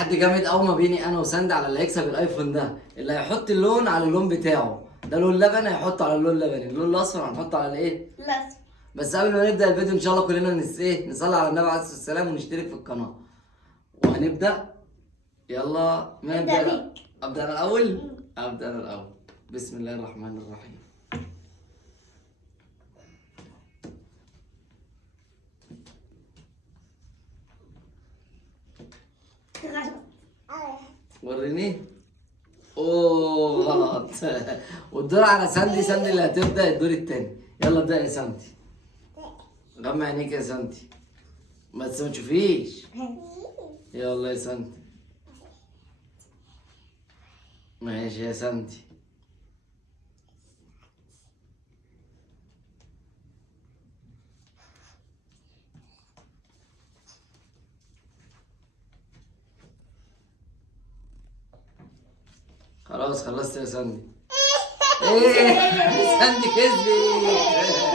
تحدي جامد قوي ما بيني انا وساندي على اللي هيكسب الايفون ده، اللي هيحط اللون على اللون بتاعه. ده لون لبني هيحطه على اللون لبني، اللون الاصفر هنحطه على الايه؟ لازم. بس قبل ما نبدا الفيديو ان شاء الله كلنا نصلي على النبي عليه الصلاه والسلام ونشترك في القناه. وهنبدا. يلا مين ابدأ يبدا؟ بيك. ابدا انا الاول. ابدا انا الاول. بسم الله الرحمن الرحيم. وريني. اوه غلط. والدور على ساندي، ساندي اللي هتبدا الدور التاني. يلا ابدا يا ساندي. غمى عينيك يا ساندي بس ما تشوفيش. يلا يا ساندي. ماشي يا ساندي. خلاص خلصت يا ساندي. ايه ساندي كسبت.